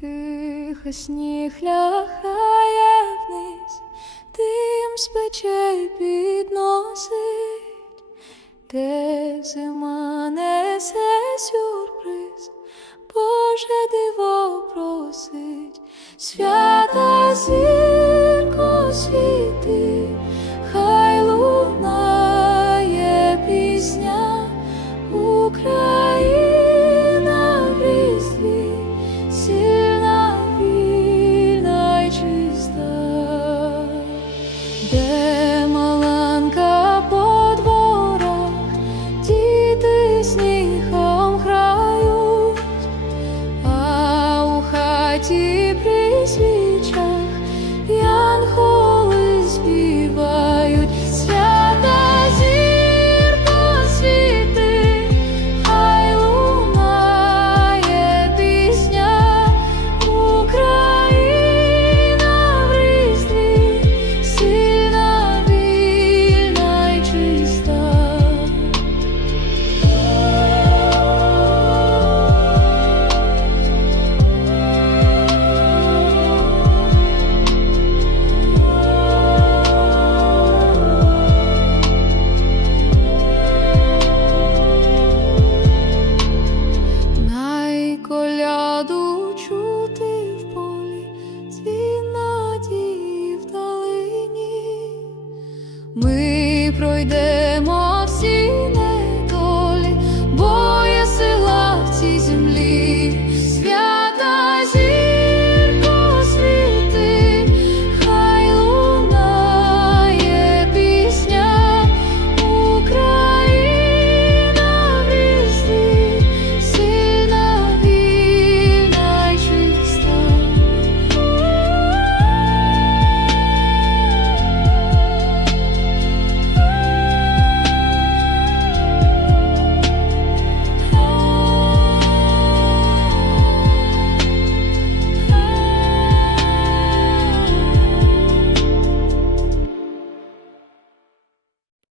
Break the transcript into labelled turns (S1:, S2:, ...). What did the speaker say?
S1: Тихо сніг лягає вниз, тим з печей підносить, де зима несе сюрприз, Боже диво просить, свята зірко світи, хай лунає пісня, Україна хаті при Коляду чути в полі, дзвін надії вдалині. Ми пройдемо.